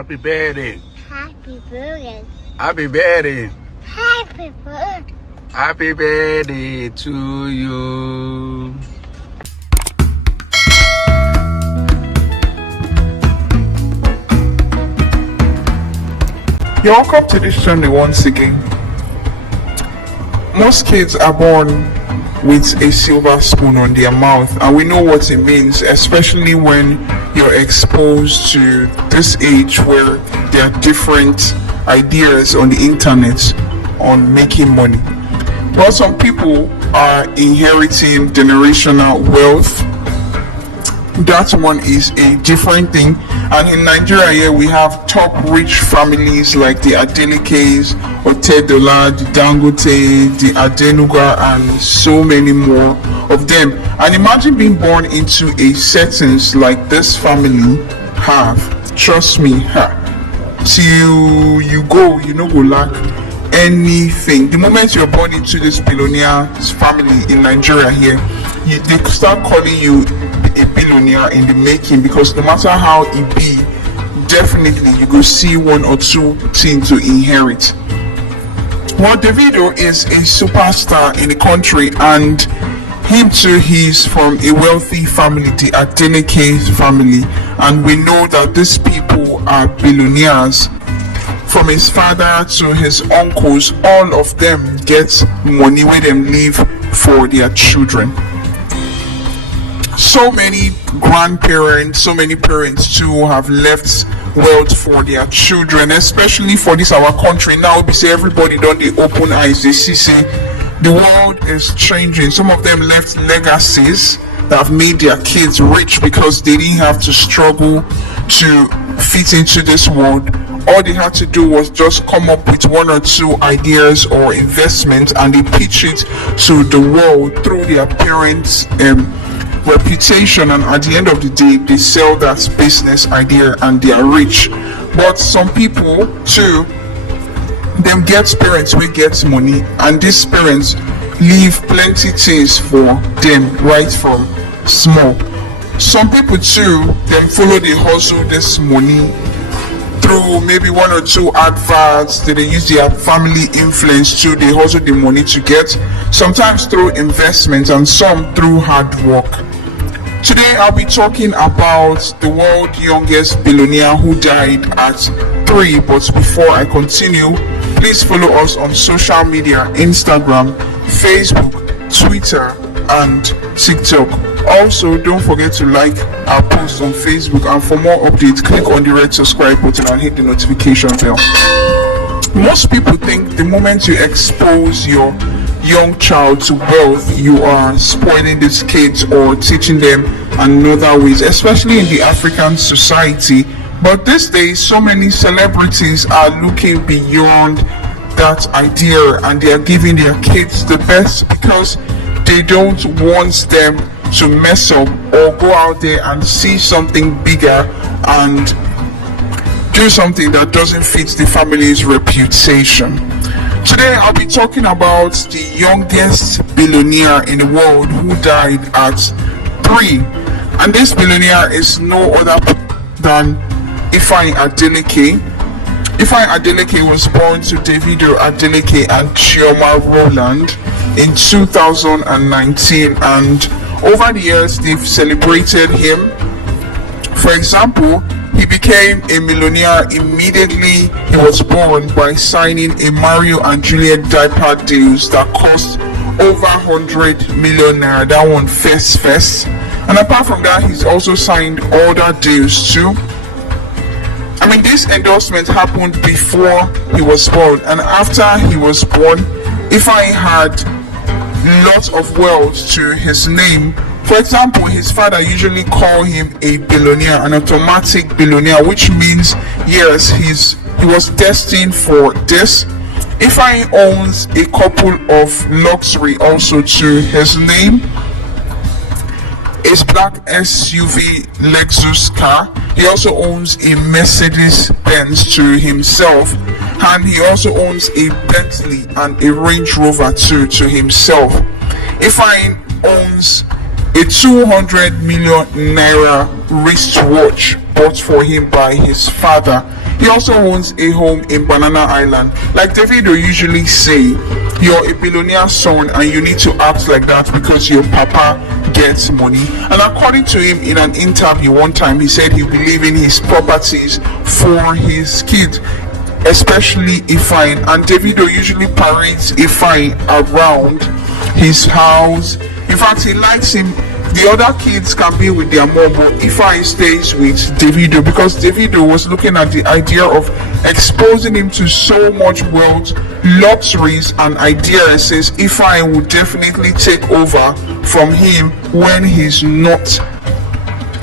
Happy birthday. Happy birthday. Happy birthday. Happy birthday. Happy birthday to you. You're welcome to this channel once again. Most kids are born with a silver spoon on their mouth, and we know what it means, especially when you're exposed to this age where there are different ideas on the internet on making money. But some people are inheriting generational wealth. That one is a different thing. And in Nigeria here we have top rich families like the Adelekes, Otedola, the Dangote, the Adenuga, and so many more of them. And imagine being born into a settings like this family have. Trust me, till you go, you know, go lack anything. The moment you're born into this billionaire family in Nigeria here, they start calling you a billionaire in the making, because no matter how it be, definitely you go see one or two things to inherit. Well, Davido is a superstar in the country, and him too, he's from a wealthy family, the Adeleke family, and we know that these people are billionaires. From his father to his uncles, all of them get money where them leave for their children. So many grandparents, so many parents too have left wealth for their children, especially for this our country. Now we say everybody don't they open eyes, they see say the world is changing. Some of them left legacies that have made their kids rich because they didn't have to struggle to fit into this world. All they had to do was just come up with one or two ideas or investments, and they pitch it to the world through their parents' reputation, and at the end of the day they sell that business idea and they are rich. But some people too, them get parents who get money, and these parents leave plenty things for them right from small. Some people too, them follow the hustle this money through maybe one or two adverts that they use their family influence to, they hustle the money to get, sometimes through investments and some through hard work. Today I'll be talking about the world's youngest billionaire who died at 3. But before I continue, please follow us on social media: Instagram, Facebook, Twitter, and TikTok. Also, don't forget to like our posts on Facebook, and for more updates click on the red subscribe button and hit the notification bell. Most people think the moment you expose your young child to wealth, you are spoiling these kids or teaching them another ways, especially in the African society. But these days so many celebrities are looking beyond that idea, and they are giving their kids the best because they don't want them to mess up or go out there and see something bigger and do something that doesn't fit the family's reputation. Today I'll be talking about the youngest billionaire in the world who died at 3, and this billionaire is no other than Ifeanyi Adeleke. Ifeanyi Adeleke was born to Davido Adeleke and Chioma Rowland in 2019, and over the years they've celebrated him. For example, he became a millionaire immediately he was born by signing a Mario and Juliet diaper deals that cost over 100 million naira. That one first. And apart from that, he's also signed other deals too. I mean, this endorsement happened before he was born, and after he was born, Ifeanyi had lots of wealth to his name. For example, his father usually called him a billionaire, an automatic billionaire, which means yes, he was destined for this. Ifeanyi owns a couple of luxury also to his name. His black SUV Lexus car. He also owns a Mercedes Benz to himself, and he also owns a Bentley and a Range Rover too to himself. Ifeanyi owns a 200 million naira wristwatch bought for him by his father. He also owns a home in Banana Island. Like Davido usually say, you're a billionaire son and you need to act like that because your papa gets money. And according to him in an interview one time, he said he will be leaving his properties for his kids, especially Ifeanyi. And Davido usually parades Ifeanyi around his house. In fact, he likes him. The other kids can be with their mom, but Ifeanyi stays with Davido because Davido was looking at the idea of exposing him to so much wealth, luxuries, and ideas. Says Ifeanyi would definitely take over from him when he's not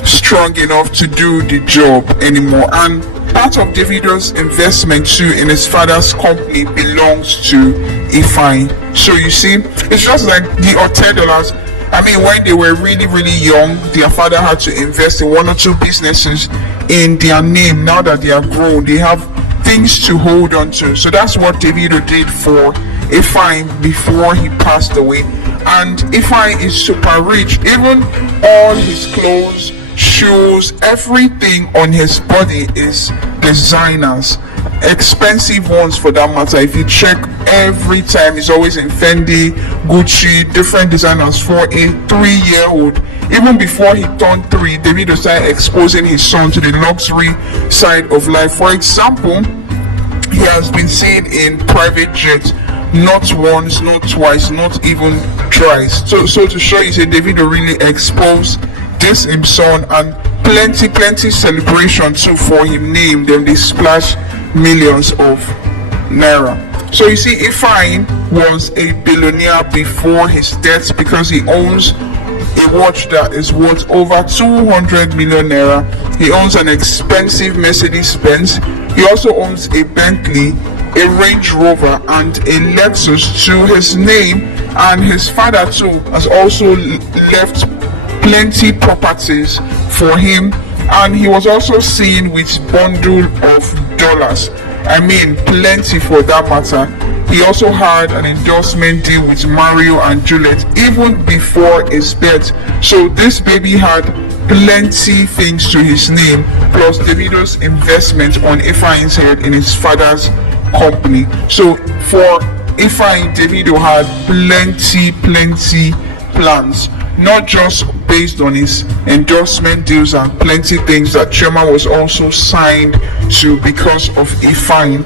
strong enough to do the job anymore. And part of Davido's investment too in his father's company belongs to Ifeanyi. So you see, it's just like the $10. I mean, when they were really young, their father had to invest in one or two businesses in their name. Now that they are grown, they have things to hold on to. So that's what Davido did for Ifeanyi before he passed away. And Ifeanyi is super rich. Even all his clothes, shoes, everything on his body is designers, expensive ones for that matter. If you check, every time it's always in Fendi, Gucci, different designers. For a 3-year-old, even before he turned 3, Davido started exposing his son to the luxury side of life. For example, he has been seen in private jets, not once, not twice, not even thrice. So to show you, say Davido really exposed this him son, and plenty celebration too for him name. Then they splash millions of naira. So you see, Ifeanyi was a billionaire before his death because he owns a watch that is worth over 200 million naira. He owns an expensive Mercedes-Benz. He also owns a Bentley, a Range Rover, and a Lexus to his name. And his father too has also left plenty properties for him, and he was also seen with bundle of dollars. I mean, plenty for that matter. He also had an endorsement deal with Mario and Juliet even before his death. So this baby had plenty things to his name, plus Davido's investment on Ifeanyi's head in his father's company. So for Ifeanyi, Davido had plenty plans, not just based on his endorsement deals and plenty things that Chema was also signed to because of Ifeanyi.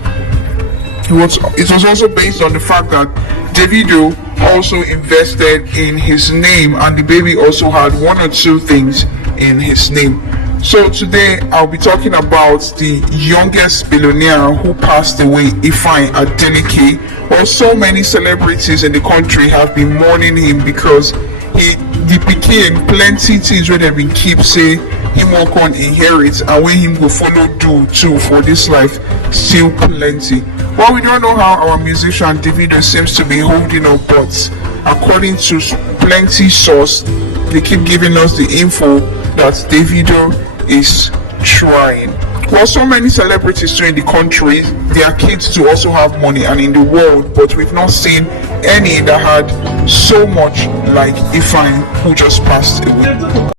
It was also based on the fact that Davido also invested in his name, and the baby also had one or two things in his name. So today I'll be talking about the youngest billionaire who passed away, Ifeanyi Adeleke. Well, so many celebrities in the country have been mourning him because he became plenty things where they've been keep say him work on inherit, and when him go follow do too for this life, still plenty. Well, we don't know how our musician Davido seems to be holding up, but according to plenty source, they keep giving us the info that Davido is trying. Well, so many celebrities too in the country, their kids to also have money, and in the world, but we've not seen any that had so much like Ifeanyi, who just passed away.